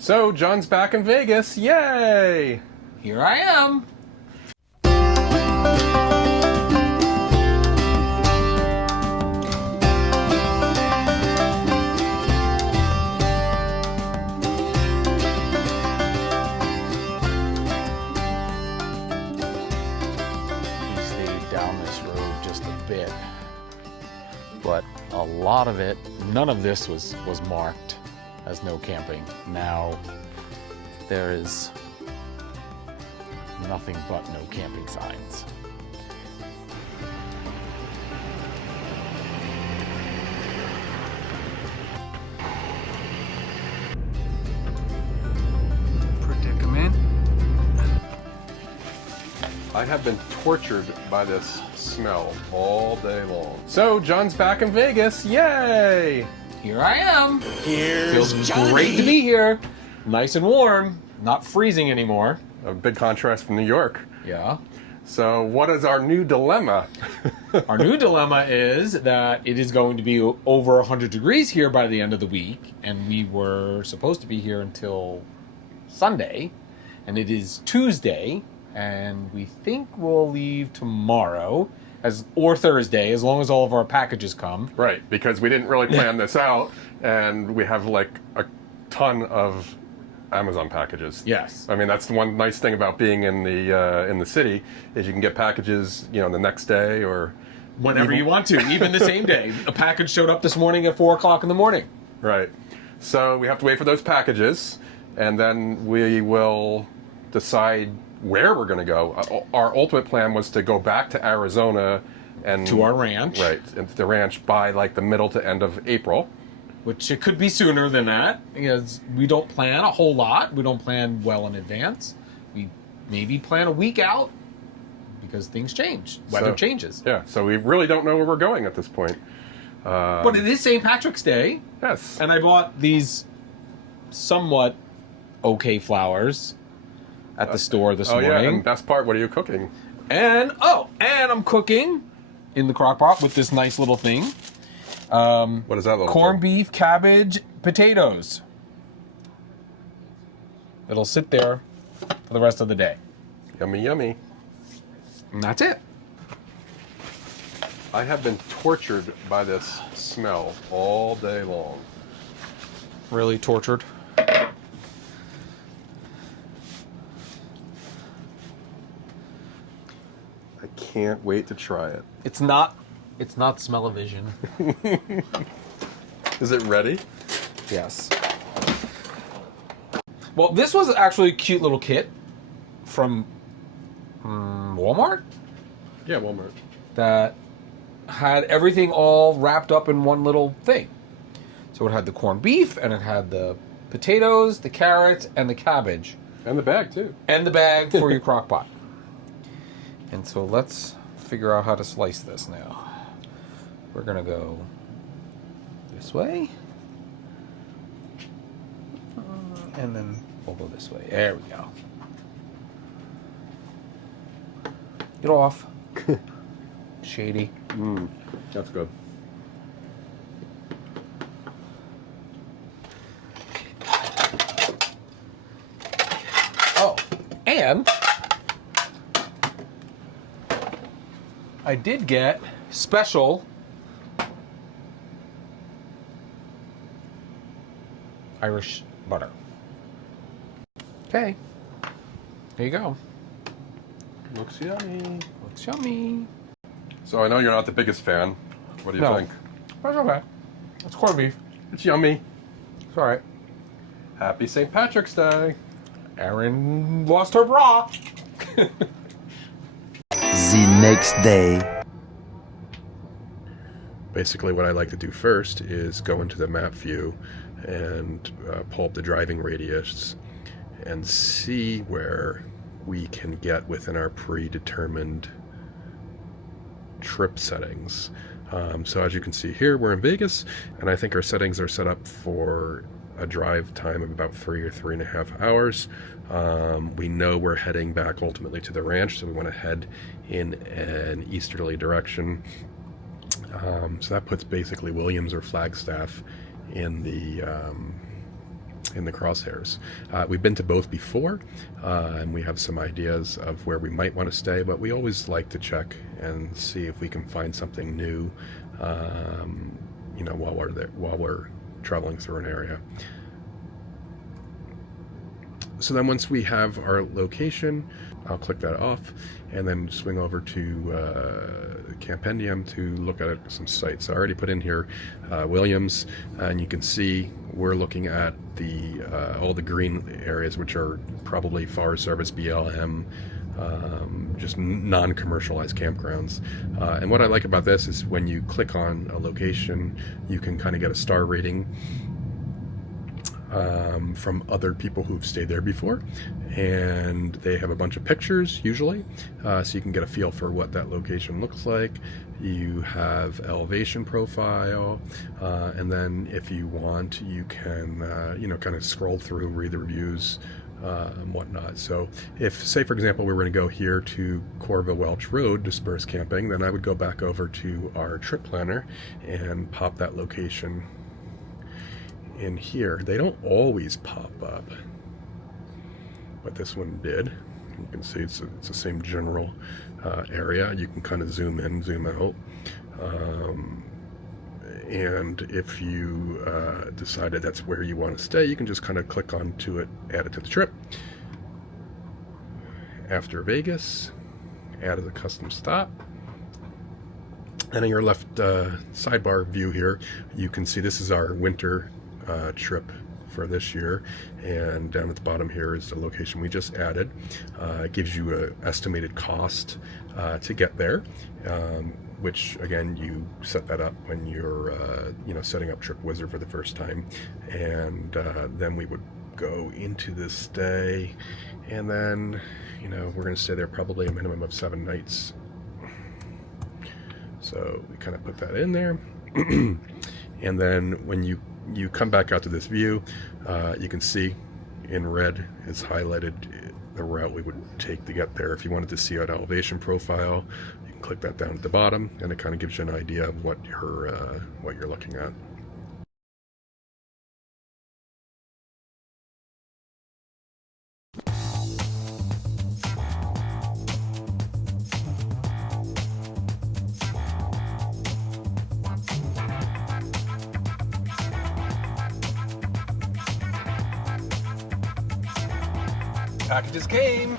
So, John's back in Vegas. Yay! Here I am. We stayed down this road just a bit, but a lot of it, none of this was marked as no camping. Now there is nothing but no camping signs. Predicament. I have been tortured by this smell all day long. So, John's back in Vegas. Yay! Here I am. Here's Feels Johnny. great to be here. Nice and warm. Not freezing anymore. A big contrast from New York. Yeah. So, what is our new dilemma? Our new dilemma is that it is going to be over 100 degrees here by the end of the week, and we were supposed to be here until Sunday, and it is Tuesday, and we think we'll leave tomorrow or Thursday, as long as all of our packages come. Right, because we didn't really plan this out, and we have like a ton of Amazon packages. Yes. I mean, that's the one nice thing about being in the city is you can get packages, you know, the next day or Whenever you want to, even the same day. A package showed up this morning at 4 o'clock in the morning. Right. So we have to wait for those packages, and then we will decide where we're going to go. Our ultimate plan was to go back to Arizona and To our ranch. Right, and the ranch by like the middle to end of April. Which it could be sooner than that, because we don't plan a whole lot. We don't plan well in advance. We maybe plan a week out, because things change. Weather changes. Yeah, so we really don't know where we're going at this point. But it is St. Patrick's Day. Yes. And I bought these somewhat okay flowers at the store this morning. Yeah, and best part, what are you cooking? And I'm cooking in the crock pot with this nice little thing. What is that little Corned thing? beef, cabbage, potatoes. It'll sit there for the rest of the day. Yummy, yummy. And that's it. I have been tortured by this smell all day long. Really tortured. I can't wait to try it. It's not smell-o-vision. Is it ready? Yes. Well, this was actually a cute little kit from Walmart Yeah, Walmart. that had everything all wrapped up in one little thing. So it had the corned beef, and it had the potatoes, the carrots, and the cabbage. And the bag, too. And the bag for your crock pot. And so let's figure out how to slice this now. We're going to go this way. And then we'll go this way. There we go. Get off. Shady. That's good. Oh, and I did get special Irish butter. Okay. There you go. Looks yummy. Looks yummy. So I know you're not the biggest fan. What do you think? That's okay. It's corned beef. It's yummy. It's all right. Happy St. Patrick's Day. Erin lost her bra. The next day. Basically what I like to do first is go into the map view and pull up the driving radius and see where we can get within our predetermined trip settings. So as you can see here, we're in Vegas, and I think our settings are set up for a drive time of about 3 or 3.5 hours. We know we're heading back ultimately to the ranch, so we want to head in an easterly direction. So that puts basically Williams or Flagstaff in the in the crosshairs. We've been to both before, and we have some ideas of where we might want to stay, but we always like to check and see if we can find something new, you know, while we're there, while we're traveling through an area. So then once we have our location, I'll click that off and then swing over to Campendium to look at some sites. I already put in here Williams, and you can see we're looking at the all the green areas, which are probably Forest Service, BLM, just non-commercialized campgrounds. And what I like about this is when you click on a location, you can kind of get a star rating from other people who've stayed there before, and they have a bunch of pictures usually, so you can get a feel for what that location looks like. You have elevation profile, and then if you want, you can you know, kind of scroll through, read the reviews, and whatnot. So if, say for example, we were going to go here to Corva Welch Road, dispersed camping, then I would go back over to our trip planner and pop that location in here. They don't always pop up, but this one did. You can see it's the same general area. You can kind of zoom in, zoom out, and if you decided that's where you want to stay, you can just kind of click onto it, add it to the trip. After Vegas, add as a custom stop. And in your left sidebar view here, you can see this is our winter trip for this year, and down at the bottom here is the location we just added. It gives you an estimated cost to get there, which again, you set that up when you're you know, setting up TripWizard for the first time, and then we would go into this stay, and then, you know, we're going to stay there probably a minimum of 7 nights. So we kind of put that in there. And then when you come back out to this view, you can see in red is highlighted the route we would take to get there. If you wanted to see an elevation profile, you can click that down at the bottom, and it kind of gives you an idea of what you're looking at. Packages came.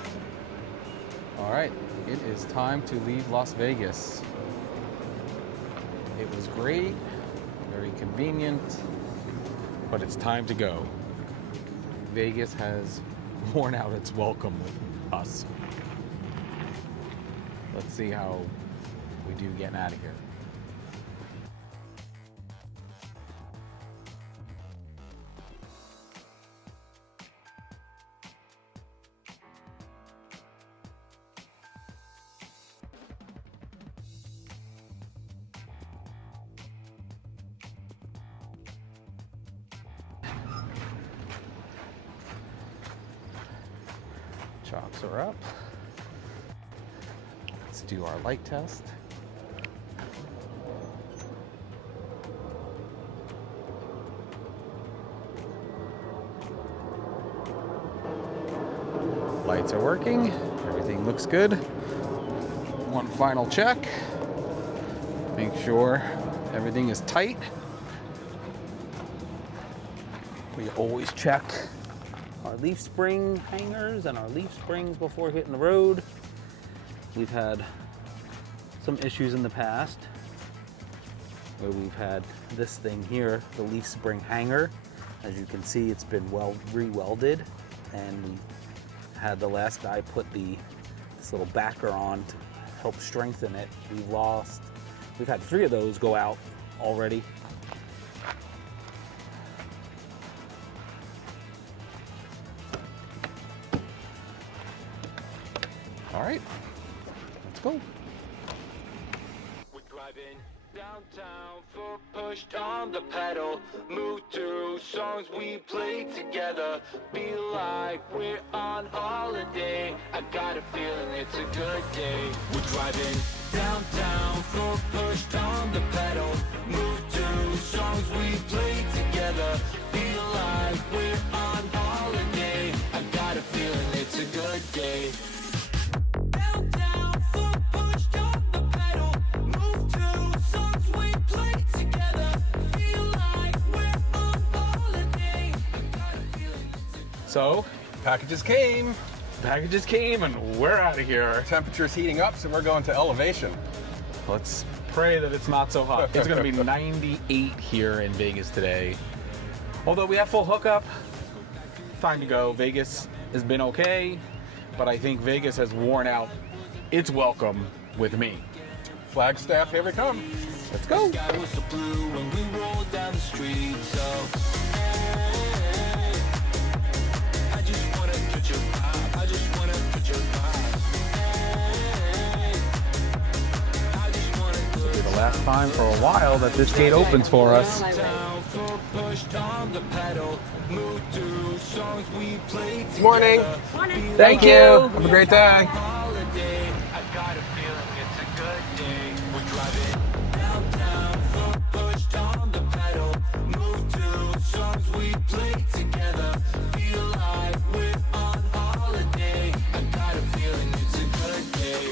All right, it is time to leave Las Vegas. It was great, very convenient, but it's time to go. Vegas has worn out its welcome with us. Let's see how we do getting out of here. Chocks are up. Let's do our light test. Lights are working. Everything looks good. One final check. Make sure everything is tight. We always check our leaf spring hangers and our leaf springs before hitting the road. We've had some issues in the past where we've had this thing here, the leaf spring hanger. As you can see, it's been re-welded, and we had the last guy put this little backer on to help strengthen it. We've had 3 of those go out already. All right, let's go. We're driving downtown, foot pushed on the pedal. Move to songs we play together. Be like we're on holiday. I got a feeling it's a good day. We're driving downtown, foot pushed on the pedal. Move to songs we play together. Feel like we're on holiday. I got a feeling it's a good day. Downtown, foot pushed on the pedal. Move to songs we play together. Feel like we're on holiday. I got a feeling it's a So, Packages came. packages came and we're out of here. Temperature's heating up, so we're going to elevation. Let's pray that it's not so hot. It's gonna be 98 here in Vegas today. Although we have full hookup, time to go. Vegas has been okay, but I think Vegas has worn out its welcome with me. Flagstaff, here we come. Let's go. sky was so blue when we rolled down the street. So hey, I just wanna touch your vibe. I just wanna touch your vibe. Hey, I just wanna touch The last time for a while that this gate opens for us. down, foot pushed on the pedal. Move to songs we play together. Morning. Thank you. Have a great day. Holiday. I got a feeling it's a good day. We're driving downtown, foot pushed on the pedal. Move to songs we play together. Feel like we're on holiday. I got a feeling it's a good day.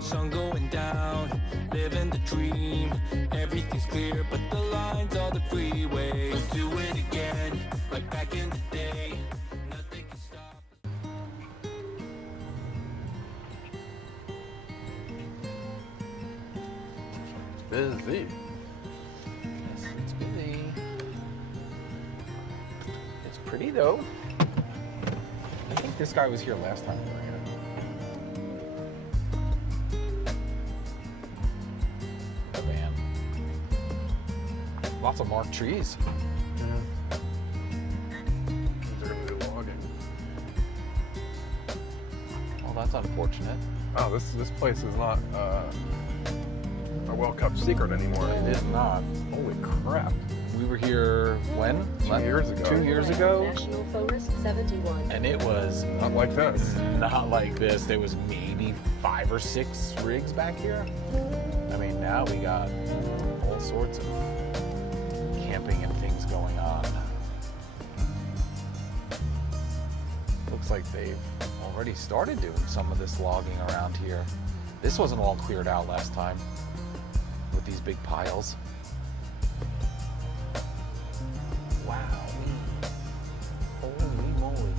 Sun going down, living the dream. Everything's clear, but the lines on the freeway. Let's do it again, like back in the day. Nothing can stop. Busy. It's busy. It's pretty though. I think this guy was here last time we were here. The van. Lots of marked trees. They're gonna do logging. Well, that's unfortunate. Oh, this place is not a well-kept secret anymore. It is not. Holy crap. We were here when? 2 years ago. 2 years ago. National Forest 71. And it was Not like this. not like this. There was maybe 5 or 6 rigs back here. I mean, now we got all sorts of camping and things going on. Looks like they've already started doing some of this logging around here. This wasn't all cleared out last time with these big piles. Wow. Holy moly.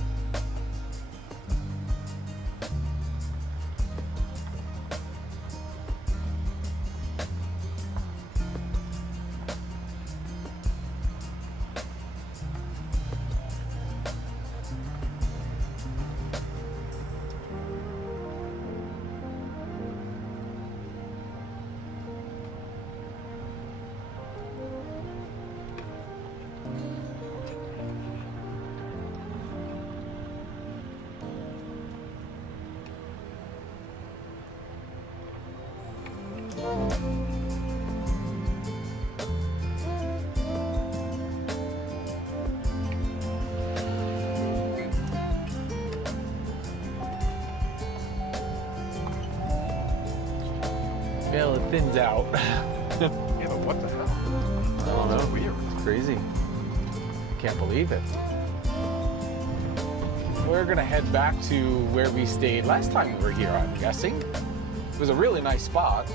Well, it thins out. Yeah, but what the hell? I don't know. That's weird. It's crazy. Can't believe it. We're gonna head back to where we stayed last time we were here, I'm guessing. It was a really nice spot.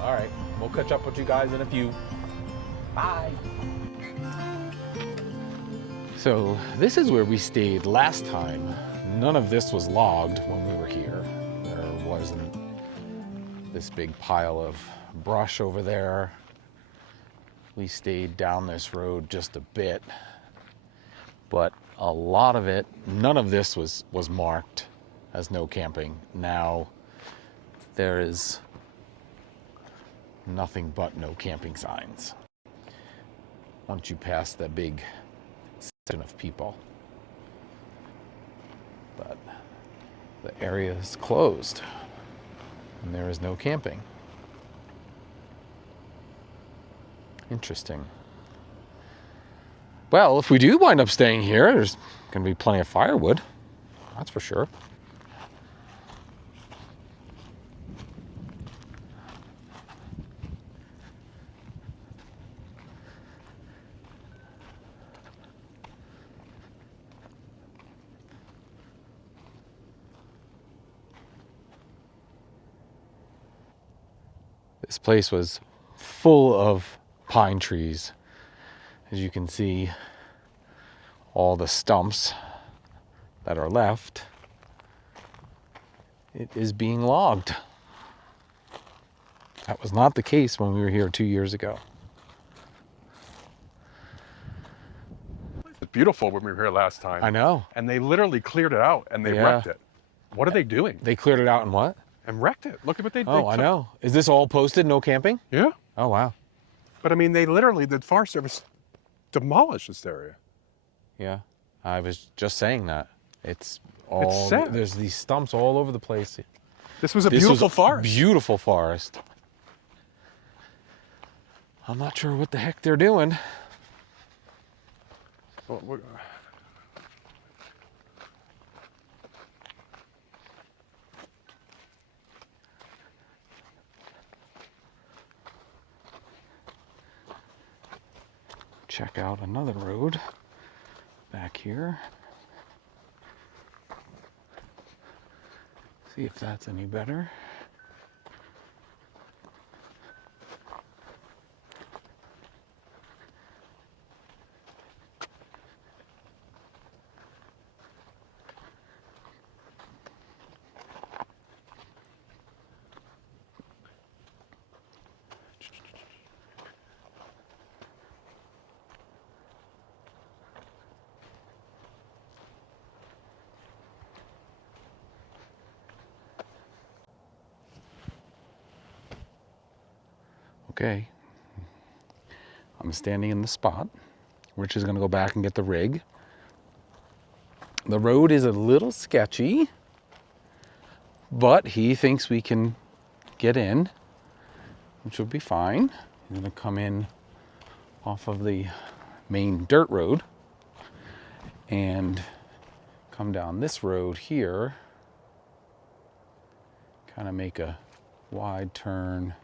All right, we'll catch up with you guys in a few. Bye. So this is where we stayed last time. None of this was logged when we were here. There wasn't this big pile of brush over there. We stayed down this road just a bit, but a lot of it, none of this was marked as no camping. Now, there is nothing but no camping signs once you pass the big section of people. But the area is closed and there is no camping. Interesting. Well, if we do wind up staying here, there's going to be plenty of firewood. That's for sure. This place was full of pine trees. As you can see, all the stumps that are left, it is being logged. That was not the case when we were here 2 years ago. It's beautiful when we were here last time. I know. And they literally cleared it out and they Yeah. wrecked it. What are they doing? They cleared it out and what? And wrecked it. Look at what they did. Oh, I know. Is this all posted, no camping? Yeah. Oh, wow. But I mean, they literally, the Forest Service demolished this area. Yeah, I was just saying that. It's all, sad. there's these stumps all over the place. This was a This beautiful was a forest. Beautiful forest. I'm not sure what the heck they're doing. Well, Check out another road back here. See if that's any better. Okay, I'm standing in the spot. Rich is gonna go back and get the rig. The road is a little sketchy, but he thinks we can get in, which will be fine. He's gonna come in off of the main dirt road and come down this road here, kind of make a wide turn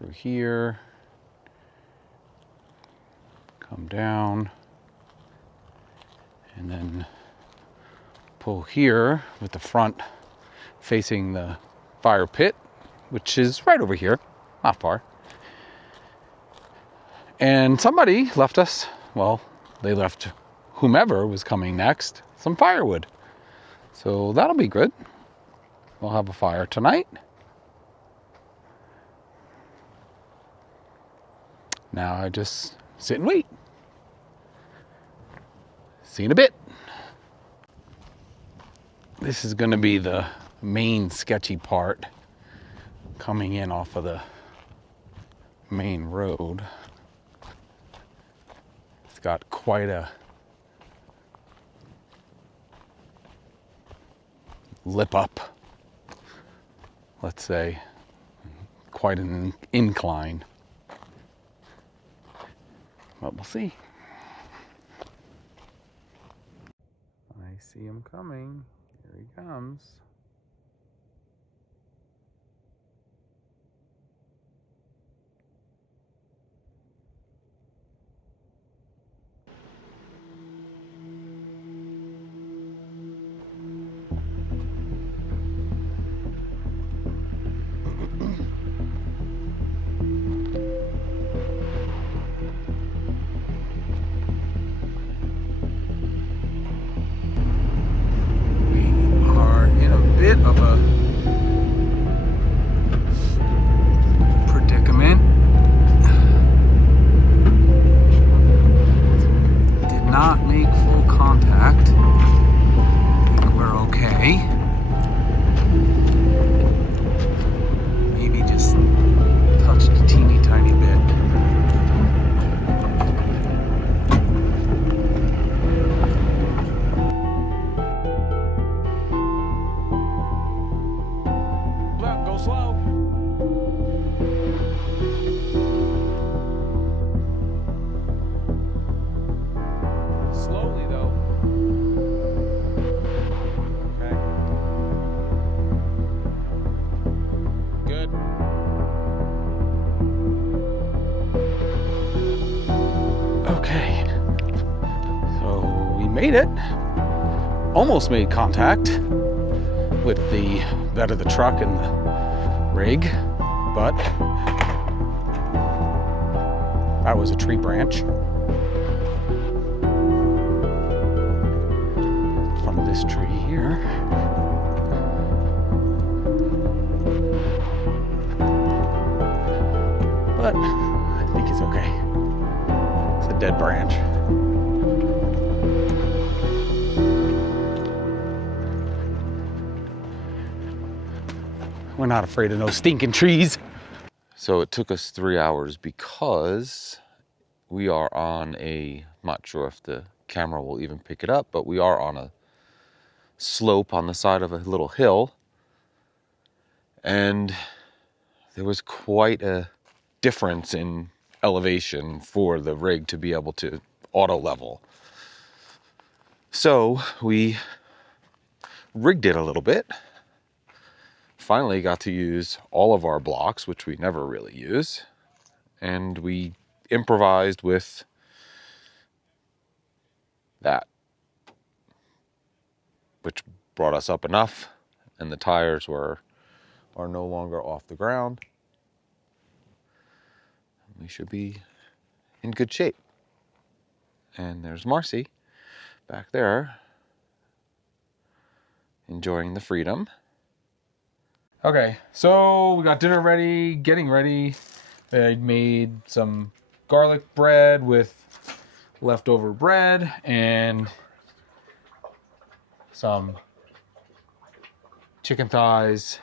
through here, come down, and then pull here with the front facing the fire pit, which is right over here, not far. And somebody left us, well, they left whomever was coming next some firewood. So that'll be good. We'll have a fire tonight. Now I just sit and wait. See you in a bit. This is going to be the main sketchy part, coming in off of the main road. It's got quite a lip up, let's say, quite an incline. But we'll see. I see him coming. Here he comes. We are in a Okay, so we made it. Almost made contact with the bed of the truck and the rig, but that was a tree branch from this tree here. But I think it's okay. It's a dead branch. We're not afraid of no stinking trees. So it took us 3 hours because we are on a, I'm not sure if the camera will even pick it up, but we are on a slope on the side of a little hill. And there was quite a difference in elevation for the rig to be able to auto level. So we rigged it a little bit. Finally got to use all of our blocks, which we never really use. And we improvised with that, which brought us up enough, and the tires are no longer off the ground. We should be in good shape. And there's Marcy back there enjoying the freedom. Okay, so we got dinner ready, getting ready. I made some garlic bread with leftover bread and some chicken thighs.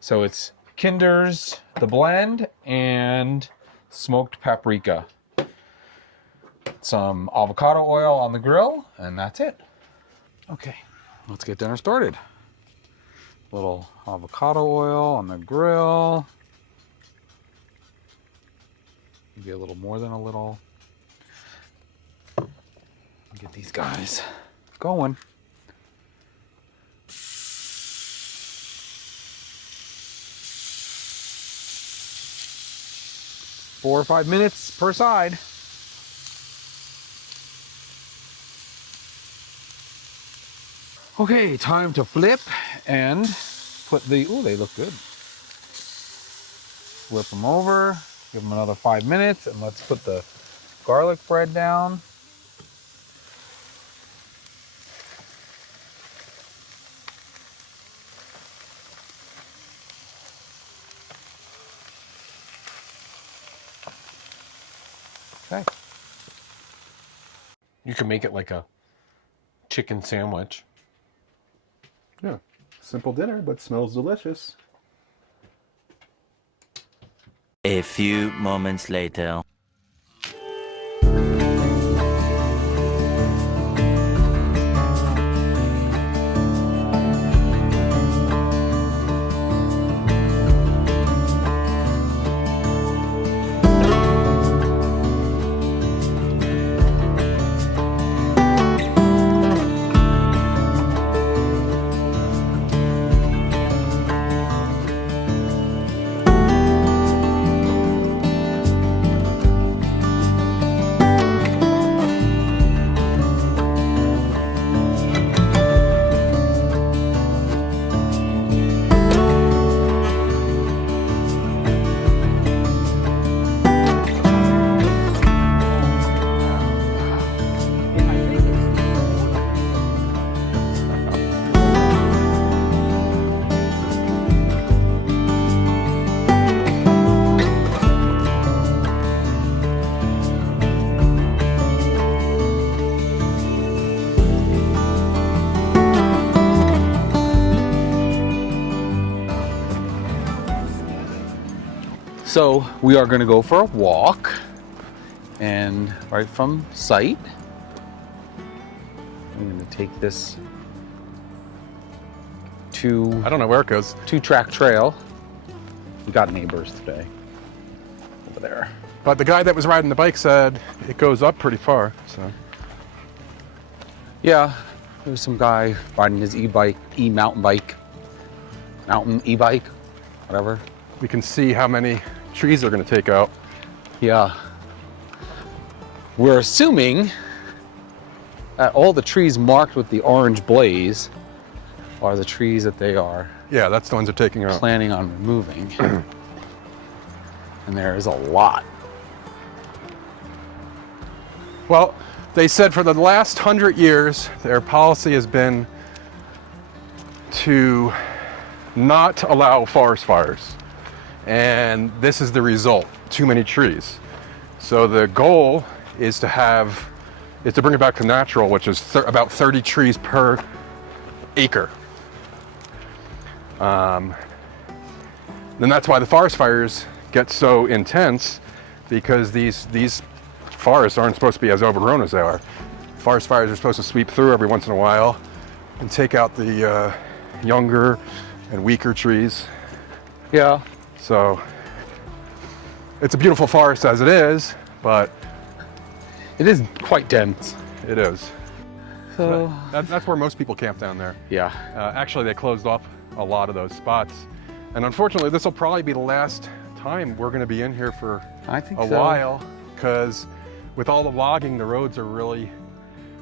So it's Kinder's, the blend, and smoked paprika. Some avocado oil on the grill, and that's it. Okay, let's get dinner started. Little avocado oil on the grill. Maybe a little more than a little. Get these guys going. 4 or 5 minutes per side. Okay, time to flip and put the, ooh, they look good. Flip them over, give them another 5 minutes, and let's put the garlic bread down. Okay. You can make it like a chicken sandwich. Yeah, simple dinner, but smells delicious. A few moments later. So we are going to go for a walk, and right from sight, I'm going to take this to I don't know where it goes. 2-track trail. We got neighbors today over there. But the guy that was riding the bike said it goes up pretty far, so. Yeah, there was some guy riding his e-bike, mountain e-bike, whatever. We can see how many trees they're gonna take out. Yeah. We're assuming that all the trees marked with the orange blaze are the trees that they are Yeah, that's the ones they're taking out. planning on removing. And there is a lot. Well, they said for the last 100 years, their policy has been to not allow forest fires. And this is the result, too many trees. So the goal is to bring it back to natural, which is about 30 trees per acre. Then that's why the forest fires get so intense, because these forests aren't supposed to be as overgrown as they are. Forest fires are supposed to sweep through every once in a while and take out the younger and weaker trees. Yeah. So it's a beautiful forest as it is, but It is quite dense. it is. So, That's where most people camp down there. yeah. Actually, they closed off a lot of those spots. And unfortunately, this will probably be the last time we're going to be in here for I think a so. while, because with all the logging, the roads are really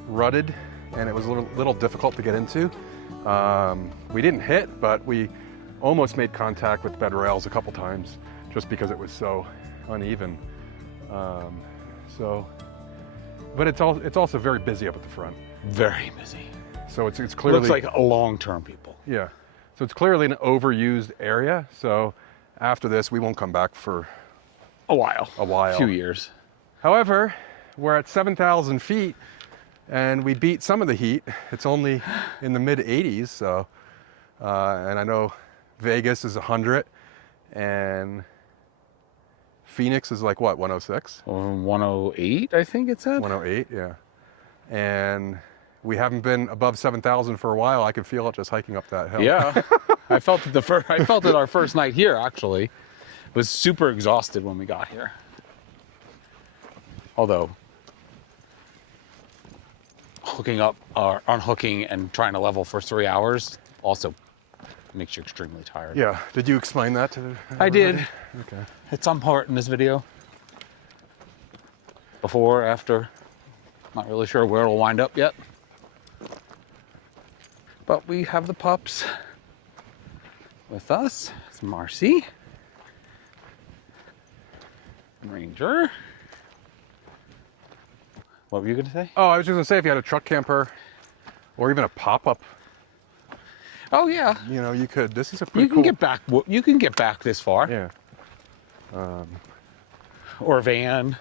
rutted and it was a little difficult to get into. We didn't hit, but we almost made contact with bed rails a couple times just because it was so uneven. But it's also very busy up at the front. Very busy. So it's clearly Looks like a long-term people. yeah. So it's clearly an overused area. So after this, we won't come back for A while. a few years. However, we're at 7,000 feet and we beat some of the heat. It's only in the mid 80s. So, and I know Vegas is 100 and Phoenix is like what, 106? Or 108, I think it said. 108, yeah. And we haven't been above 7,000 for a while. I could feel it just hiking up that hill. Yeah. I felt it our first night here, actually. Was super exhausted when we got here. Although hooking up or unhooking and trying to level for 3 hours also makes you extremely tired. Yeah. Did you explain that to I did. everybody? Okay. At some part in this video. Before, after. Not really sure where it'll wind up yet. But we have the pups with us. It's Marcy. Ranger. What were you going to say? Oh, I was just gonna say, if you had a truck camper or even a pop-up, Oh yeah, you could. This is a pretty you can cool. get back. You can get back this far, Yeah. or a van,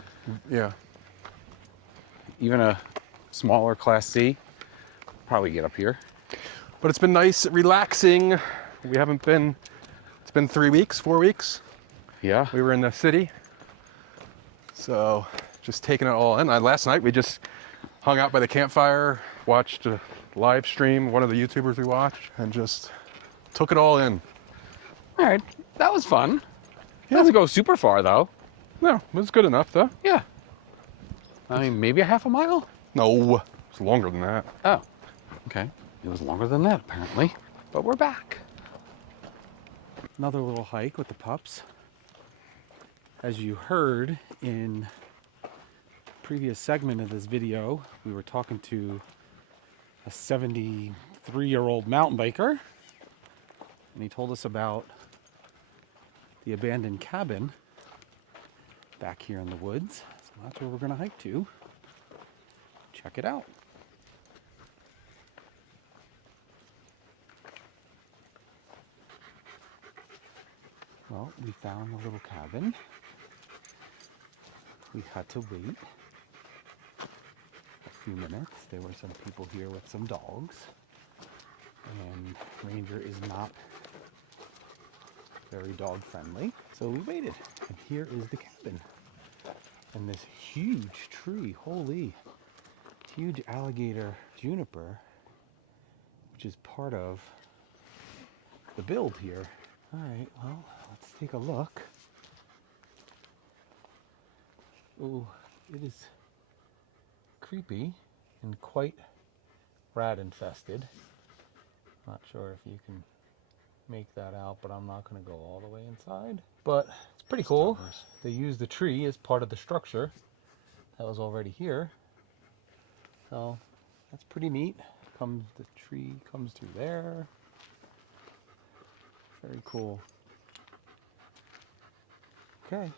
Yeah. even a smaller Class C. Probably get up here. But it's been nice, relaxing. We haven't been. It's been 3 weeks, 4 weeks. Yeah. We were in the city, so just taking it all in. Last night we just hung out by the campfire, watched a live stream, one of the YouTubers we watched, and just took it all in. All right, that was fun. It doesn't go super far though. No, it was good enough though. Yeah. I mean, maybe a half a mile. No, it's longer than that. Oh, okay. It was longer than that apparently. But we're back. Another little hike with the pups. As you heard in the previous segment of this video, we were talking to a 73-year-old mountain biker, and he told us about the abandoned cabin back here in the woods. So that's where we're going to hike to. Check it out. Well, we found a little cabin. We had to wait a few minutes. There were some people here with some dogs. And Ranger is not very dog friendly. So we waited. And here is the cabin. And this huge tree, holy, huge alligator juniper, which is part of the build here. All right, well, let's take a look. Oh, it is creepy and quite rat infested. Not sure if you can make that out, but I'm not going to go all the way inside. But it's pretty cool. They use the tree as part of the structure to that was already here. So that's pretty neat. The tree comes through there. Very cool. Okay.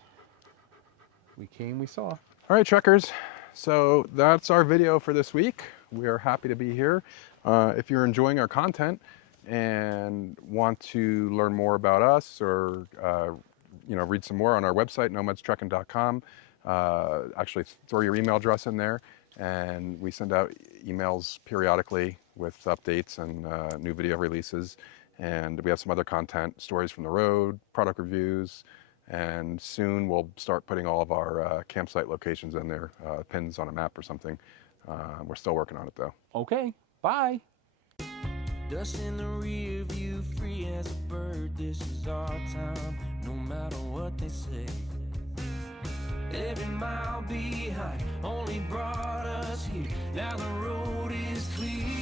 We came, we saw. All right, trekkers. So that's our video for this week. We are happy to be here. If you're enjoying our content and want to learn more about us or read some more on our website, NomadsTrekkn.com, actually throw your email address in there, and we send out emails periodically with updates and new video releases. And we have some other content, stories from the road, product reviews, and soon we'll start putting all of our campsite locations in there, pins on a map or something. We're still working on it though. Okay, bye. Dust in the rear view, free as a bird. This is our time, no matter what they say. Every mile behind only brought us here. Now the road is clear.